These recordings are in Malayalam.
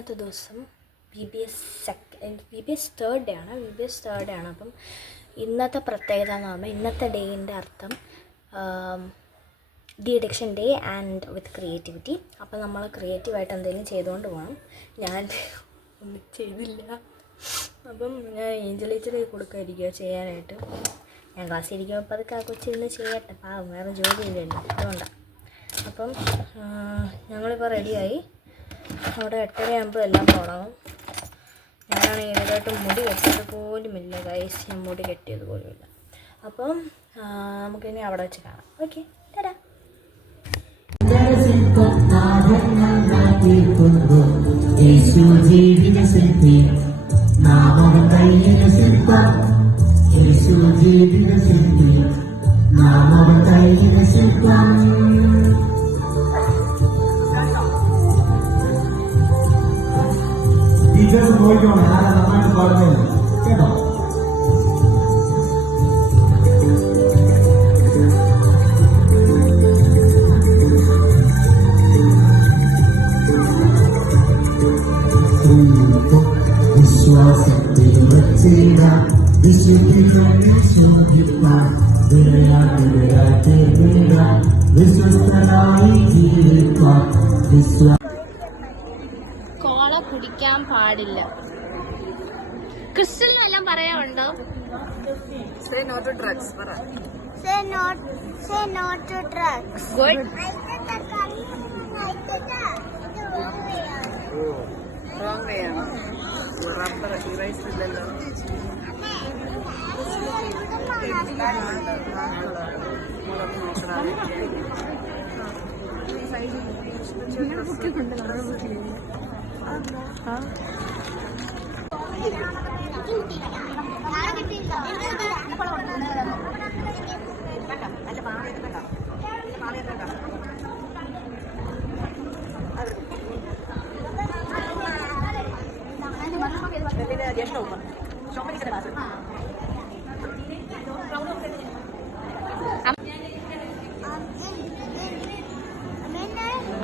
ഇന്നത്തെ ദിവസം VBS തേർഡ് ഡേ ആണ്. അപ്പം ഇന്നത്തെ പ്രത്യേകത എന്ന് പറഞ്ഞാൽ ഇന്നത്തെ ഡേയിൻ്റെ അർത്ഥം deduction day and with creativity. അപ്പം നമ്മൾ ക്രിയേറ്റീവായിട്ട് എന്തെങ്കിലും ചെയ്തുകൊണ്ട് പോകണം. ഞാൻ ഒന്നും ചെയ്തില്ല. അപ്പം ഞാൻ ഏഞ്ചൽ ടീച്ചറെ കൊടുക്കാതിരിക്കുക ചെയ്യാനായിട്ട്. ഞാൻ ക്ലാസ്സിൽ ഇരിക്കുമ്പോൾ അപ്പോൾ അതൊക്കെ ആ കൊച്ചിരുന്ന് ചെയ്യട്ടെ, പാവം, വേറെ ജോലി ഇല്ലല്ലോ, അതുകൊണ്ടാണ്. അപ്പം ഞങ്ങളിപ്പോൾ റെഡിയായി. അവിടെ 8:30 എല്ലാം തുടങ്ങും. ഞാനാണെങ്കിൽ ഇതായിട്ട് മുടി കെട്ടിയത് പോലുമില്ല ഗൈസ്, ഞാൻ മുടി കെട്ടിയത് പോലുമില്ല. അപ്പം നമുക്കിനി അവിടെ വെച്ച് കാണാം. ഓക്കെ, തരാം. ടീച്ചേഴ്സ് നോക്കിക്കോണം, ആരാ നന്നായിട്ട് പാടുന്നത് കേട്ടോ. വിശ്വാസത്തിൽ വച്ചിട വിശ്വസ്തനായി ജീവിക്കാൻ കോള കുടിക്കാൻ പാടില്ല. ക്രിസ്റ്റലിനെല്ലാം പറയാനുണ്ടോ? Say no to drugs. Say no to drugs. Good. Wrong way ആണ്. റബ്ബർ ഇറൈസ് ഇല്ലല്ലോ.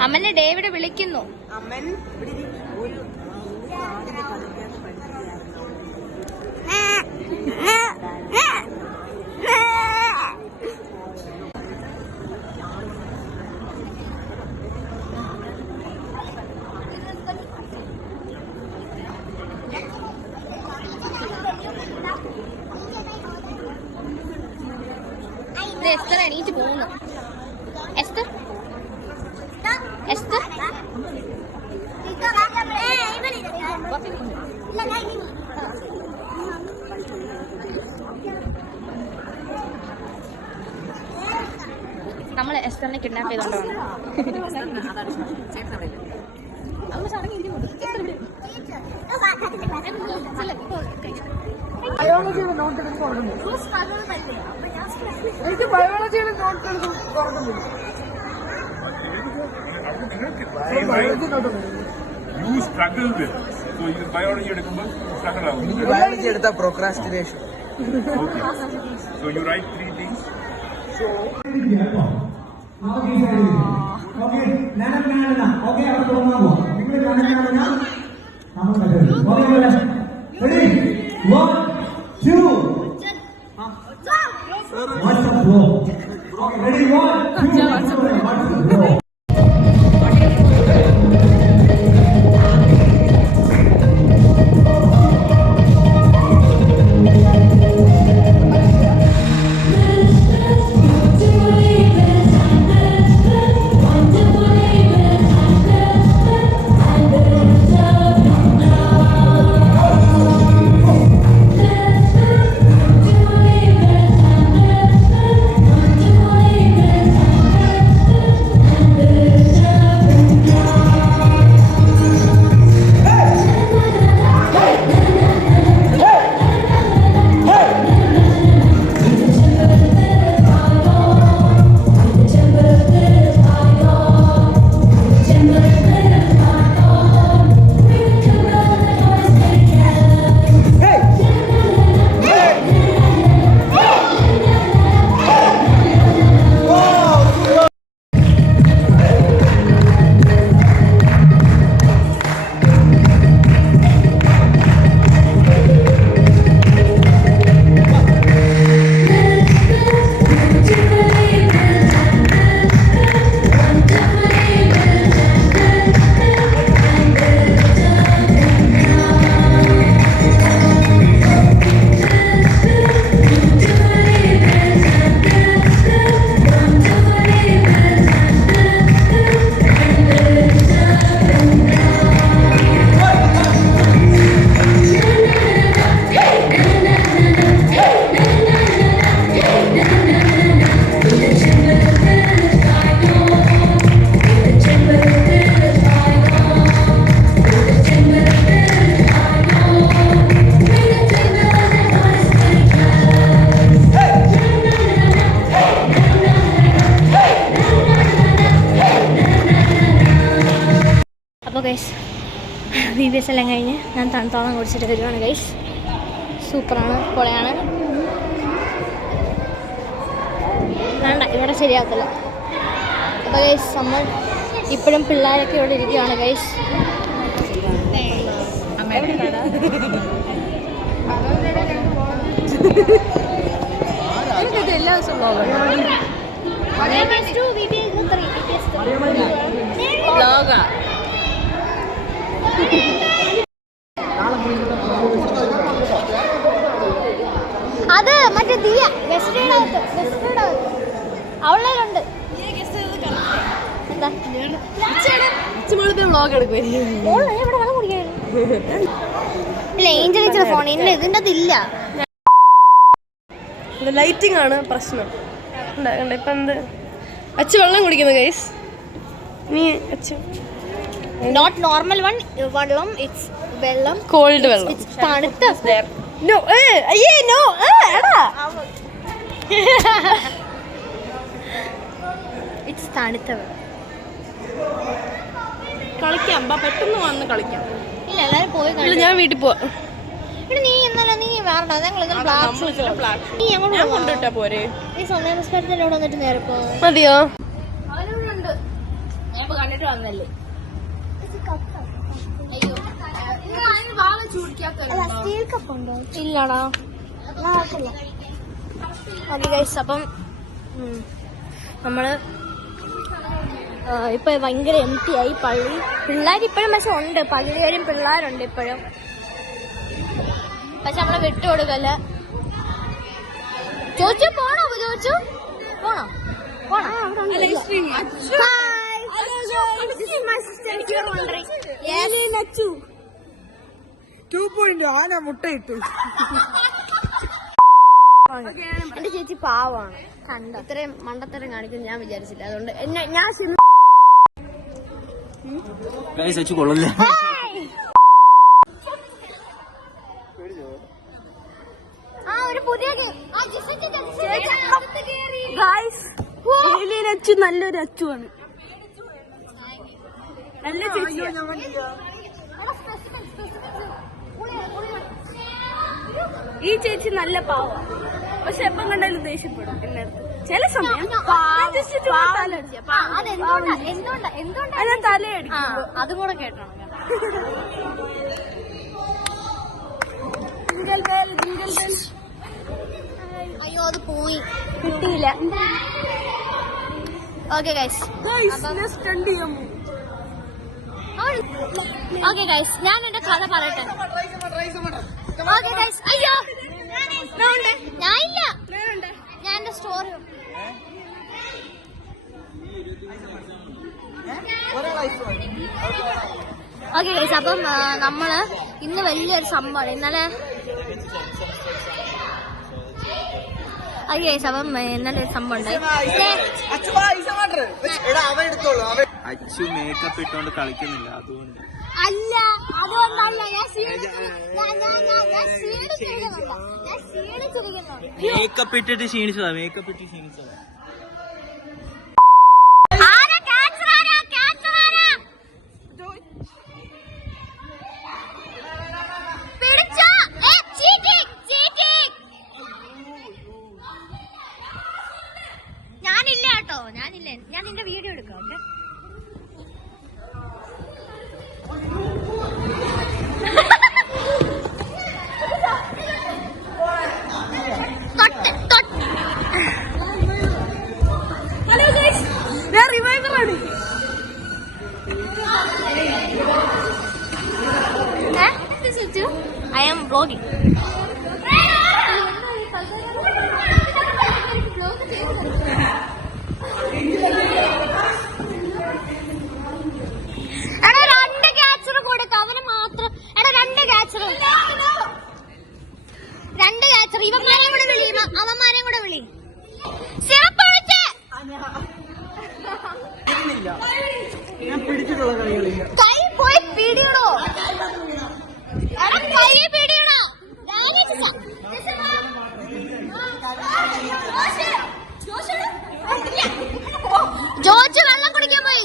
അമ്മനെ ഡേവിഡ് വിളിക്കുന്നു. അമ്മൻ ഒരു എസ്തർ എണീറ്റ് പോകുന്നു. എസ്തർ എസ്തർ നമ്മൾ എസ്തറിനെ കിഡ്നാപ്പ് ചെയ്തോണ്ടാണ്. എനിക്ക് ബയോളജിയിൽ നോട്ട് എടുത്ത് തുറക്കുന്നില്ല. You struggle with. So you biology എടുക്കുമ്പോൾ struggle ആവും. ബയോളജി എടുത്ത procrastination. Okay. So you write 3 things. So okay നനക്കാണ ഓക്കെ അവിടെ തുടങ്ങാമോ? നിങ്ങൾ നനക്കാണ നമ്മൾ പറ്റും. Okay ready 1 2 What's the flow? Okay, ready 1 2 What's the flow? Guys VBS എല്ലാം കഴിഞ്ഞ് ഞാൻ തണുത്തോളം കുടിച്ചിട്ട് വരുവാണ് ഗൈസ്. സൂപ്പറാണ്, പൊളയാണ്. വേണ്ട, ഇവിടെ ശരിയാകത്തില്ല. അപ്പോൾ ഗൈസ് നമ്മൾ ഇപ്പോഴും പിള്ളേരൊക്കെ ഇവിടെ ഇരിക്കുകയാണ് ഗൈസ്. എല്ലാ ദിവസവും ബ്ലോഗാ. അത് മറ്റേ ദിയ അവളുണ്ട്. എന്താ വ്ളോഗ് എടുക്കുമായിരിക്കും. ഇവിടെ വെള്ളം കുടിക്കായിരുന്നു. ഇല്ല, ഏഞ്ചൽ ടീച്ചറുടെ ഫോൺ ഇല്ല, ഇതിൻ്റെ അതില്ല. ലൈറ്റിംഗ് ആണ് പ്രശ്നം. കണ്ട ഇപ്പൊ എന്ത് അച്ഛ വെള്ളം കുടിക്കുന്നു ഗൈസ്. നീ അച്ഛ നോട്ട് നോർമൽ വൺ വെള്ളം, ഇറ്റ്സ് വെള്ളം, കോൾഡ് വെള്ളം, തണുത്ത. നോ അയ്യേ നോ എടാ ഇറ്റ്സ് തണുത്ത വെള്ളം. കളിക്കാം, പെട്ടെന്ന് വന്ന് കളിക്കാം. ഇല്ല, എല്ലാവരും പോയി ഇല്ല, ഞാൻ വീട്ടിൽ പോവാ. ഇവിടെ നീ ഇന്നലെ നീ വേണ്ട, ഞങ്ങൾ നീ ഞാൻ കൊണ്ടുവിട്ടാ പോരെ. ഈ സമയ നമസ്കാരത്തിൻ്റെ അവിടെ വന്നിട്ട് നേരെ പോ. മതിയോ? അവനോടുണ്ട്, ഞാൻ ഇപ്പൊ കണ്ടിട്ട് വന്നല്ലേ. ഇല്ലടാ. ഓക്കെ ഗൈസ്, അപ്പം നമ്മള് ഇപ്പൊ ഭയങ്കര എംപ്റ്റി ആയി പള്ളി. പിള്ളേർ ഇപ്പോഴും പക്ഷെ ഉണ്ട്, പള്ളിയിലും പിള്ളേരുണ്ട് ഇപ്പോഴും. പക്ഷെ നമ്മളെ വിട്ടുകൊടുക്കല്ല. ചോദിച്ചു പോണോ? ചോദിച്ചു പോണോ? പോണോ? എന്റെ ചേച്ചി പാവാണ്. കണ്ട ഇത്രയും മണ്ടത്തരം കാണിക്കും ഞാൻ വിചാരിച്ചില്ല. അതുകൊണ്ട് ഞാൻ കൊള്ളല്ലേ. ഒരു പുതിയ നല്ലൊരു അച്ചുവാണ്. നല്ല ഈ ചേച്ചി നല്ല പാവം, പക്ഷെ എപ്പം കണ്ടാലും ദേഷ്യപ്പെടും എന്നെ ചില സമയം. തലയടിക്കും. അതും കൂടെ കേട്ടോ. അയ്യോ, അത് പോയി, കിട്ടിയില്ല. ഓക്കെ ഗൈസ്, ഓക്കെ ഗൈസ്, ഞാൻ എന്റെ കഥ പറയട്ടെ. ഓക്കെ ഗൈസ്, അയ്യോ ഞാനില്ല, ഞാൻ എന്റെ സ്റ്റോറി. ഓക്കെ ഗൈസ്, അപ്പം നമ്മള് ഇന്ന് വലിയൊരു സംഭവമാണ് ഇന്നലെ. ഓക്കെ ഗൈസ്, അപ്പം ഇന്നലെ ഒരു സംഭവം ഉണ്ടായി. അച്ചു മേക്കപ്പ് ഇട്ടോണ്ട് കളിക്കുന്നില്ല, അതുകൊണ്ട്. അല്ല, അതുകൊണ്ടല്ല ഞാൻ മേക്കപ്പ് ഇട്ടിട്ട് ക്ഷീണിച്ചതാ, മേക്കപ്പ് ഇട്ട് ക്ഷീണിച്ചതാ. ഞാനില്ല കേട്ടോ, ഞാനില്ല. ഞാൻ നിന്റെ വീഡിയോ എടുക്കാം. ഹലോ ഗൈസ്, ഞാൻ റിവൈവറാണ്. I am vlogging. എടാ, 2 ക്യാച്ചർ കൊടുക്ക, അവന് മാത്രം. എടാ, 2 ക്യാച്ചർ. ഇവന്മാരെയും കൂടെ വിളി, അവന്മാരെയും കൂടെ വിളി. കൈ പോയി പിടിയണോ? എടാ, കൈ പിടിയണോ? ജോർജ് വെള്ളം കുടിക്കാൻ പോയി.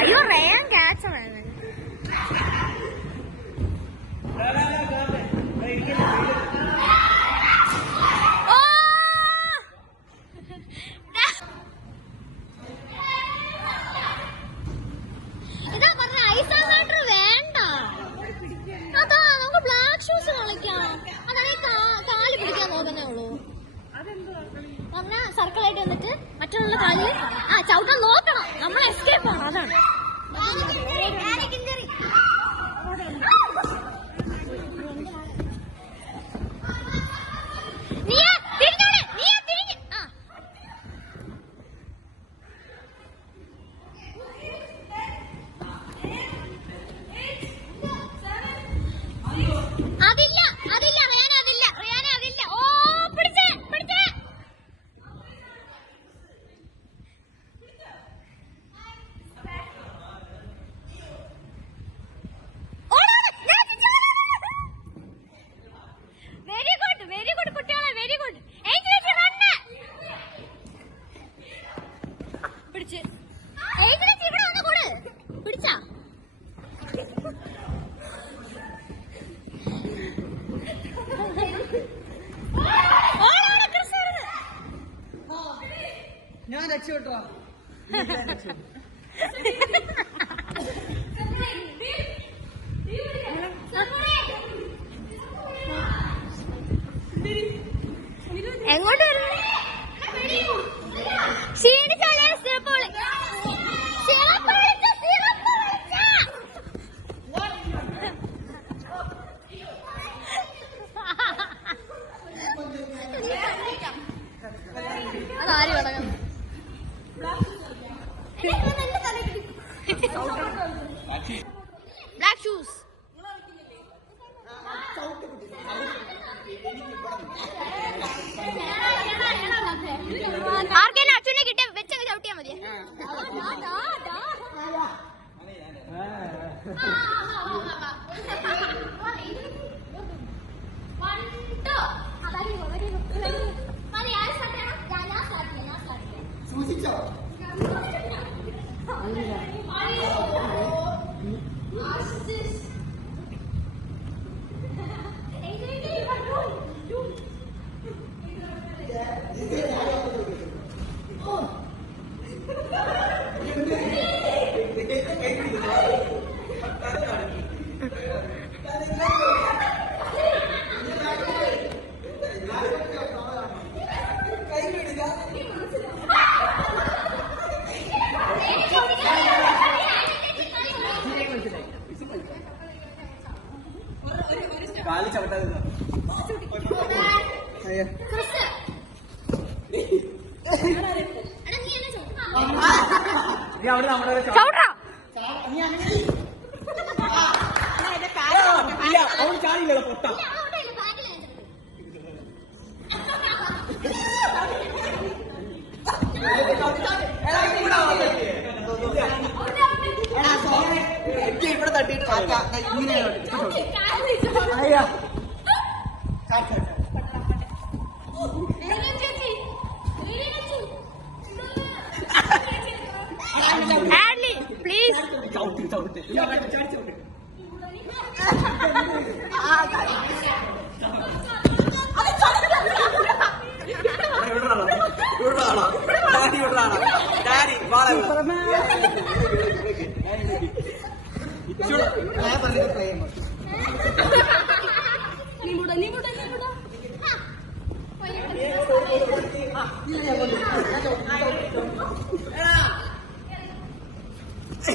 അയ്യോ റേൻ ക്യാച്ചാണ്. ഇതാ പറഞ്ഞ ഐസ് വാട്ടർ വേണ്ട. അതാ നമുക്ക് ബ്ലാക്ക് ഷൂസ് കളിക്കാം. അതാണ് കാല് പിടിക്കാൻ നോക്കുന്നേ ഉള്ളൂ. പറഞ്ഞാ സർക്കിളായിട്ട് വന്നിട്ട് മറ്റുള്ള കാലിൽ ചവിട്ടാൻ നോക്കണം. നമ്മൾ എസ്കേപ്പ് ആണ്. അതാണ് ഞാൻ രക്ഷപ്പെട്ടോ. എങ്ങോട്ട് വരുന്നു? ക്ഷീണിച്ചോളെ സിറപ്പോള്. അതാര് തുടങ്ങും? Black shoes. ആർക്കെങ്കിലും അച്ഛനെ കിട്ടിയ വെച്ചങ്ങ് ചവിട്ടിയാ മതി. സൂക്ഷിച്ചോ. കാലി ചവിട്ടാതെ അവിടെ നമ്മുടെ അവൻ ചാടിയില്ലല്ലോ പൊട്ട. ഇവിടെ തട്ടിയിട്ട് പ്ലീസ് ചവിട്ടി ചവിട്ടി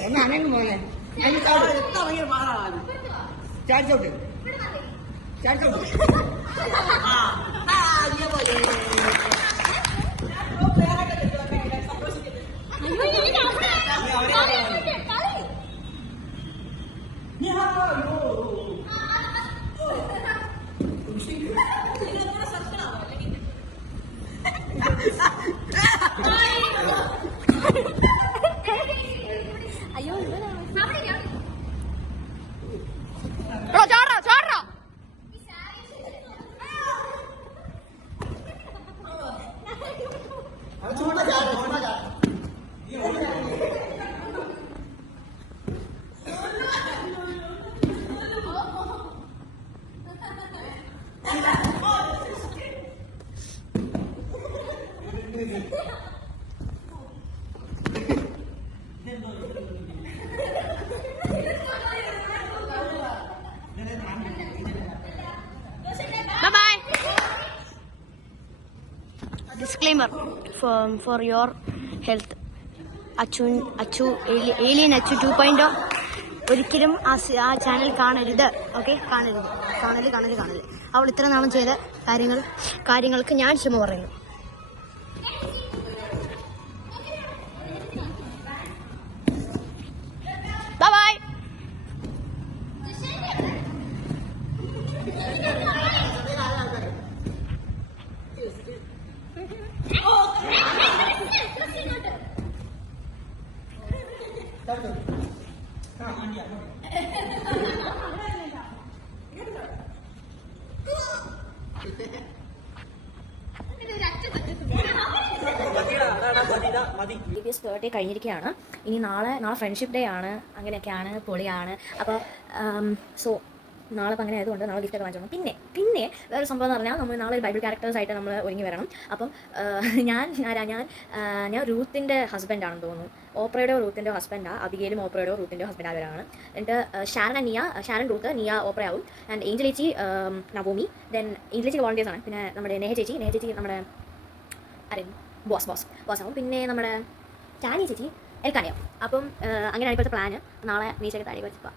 എന്നാണെങ്കിൽ മോനെ ചാടി ചവിട്ടി ചാടി ചവിട്ടി അവരെ അയ്യോ ചാടാ ചാടാ. छोटा जा छोटा जा Bye-bye. Disclaimer for your health. Alien Achu 2.0 ഒരിക്കലും ആ ചാനൽ കാണരുത്. ഓക്കെ, കാണരുത്. അവൾ ഇത്ര നാളും ചെയ്ത കാര്യങ്ങൾക്ക് ഞാൻ ക്ഷമ പറയുന്നു. Bye-bye. BBS ബർത്ത്ഡേ കഴിഞ്ഞിരിക്കുകയാണ്. ഇനി നാളെ ഫ്രണ്ട്ഷിപ്പ് ഡേ ആണ്. അങ്ങനെയൊക്കെയാണ്, പൊളിയാണ്. അപ്പോൾ സോ നാളെ അപ്പം അങ്ങനെ ആയതുകൊണ്ട് നാളെ ഗിഫ്റ്റൊക്കെ വാങ്ങിച്ചോണം. പിന്നെ വേറെ സംഭവം എന്ന് പറഞ്ഞാൽ നമ്മൾ നാളെ ഒരു ബൈബിൾ ക്യാരക്ടേഴ്സായിട്ട് നമ്മൾ ഒരുങ്ങി വരണം. അപ്പം ഞാൻ റൂത്തിൻ്റെ ഹസ്ബൻഡാണെന്ന് തോന്നുന്നു. ഓപ്രയുടെ റൂത്തിൻ്റെ ഹസ്ബൻഡാണ്. അബിഗേലും ഓപ്രയുടെ റൂത്തിൻ്റെ ഹസ്ബൻഡ് അവരാണ്. എന്നിട്ട് ഷാരൻ റൂത്ത്, നിയ ഓപ്രയാവും. ആൻഡ് ഏഞ്ചൽ ചേച്ചി നവോമി. ദെൻ ഏഞ്ചൽ ചേച്ചി വോളണ്ടിയേഴ്സ് ആണ്. പിന്നെ നമ്മുടെ നെഹ ചേച്ചി നമ്മുടെ ബോസ് ആവും. പിന്നെ നമ്മുടെ ചാനി ചേച്ചി എൽക്കാനിയാവും. അപ്പം അങ്ങനെയാണ് ഇപ്പോഴത്തെ പ്ലാന്. നാളെ നീച്ചൊക്കെ താഴെ വെച്ചപ്പോൾ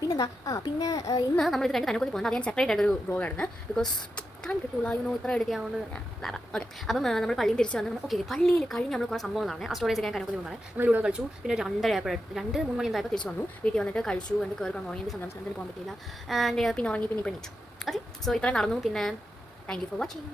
പിന്നെന്താ പിന്നെ ഇന്ന് നമ്മളിത് രണ്ട് കനക്കൊക്കെ പോകുന്നത്. അത് ഞാൻ സെപ്പറേറ്റ് ആയിട്ടൊരു വ്ലോഗായിരുന്നു. ബിക്കോസ് കാണാൻ കിട്ടൂല ഇത്ര എടുക്കാവുകൊണ്ട് ഓക്കെ. അപ്പം നമ്മൾ പള്ളിയിൽ തിരിച്ച് വന്ന് പള്ളിയിൽ കഴിഞ്ഞ് നമ്മൾ കുറേ സംഭവങ്ങളാണ്. ആ സ്റ്റോറേജ് ഒക്കെ കനക്കൊക്കെ പോകുന്നത്. നമ്മൾ ലൂഡോ കളിച്ചു. പിന്നെ 2-3 മണി എന്തായപ്പോൾ തിരിച്ച് വന്നു. വീട്ടിൽ വന്നിട്ട് കഴിച്ചു. എൻ്റെ കയറി ഉറങ്ങി. സംസ്ഥാനത്തിന് പോകാൻ പറ്റില്ല. ആൻഡ് പിന്നെ ഉറങ്ങി. പിന്നെ നീച്ചു. ഓക്കെ, സോ ഇത്രയും നടന്നു. പിന്നെ താങ്ക് യു ഫോർ വാച്ചിങ്.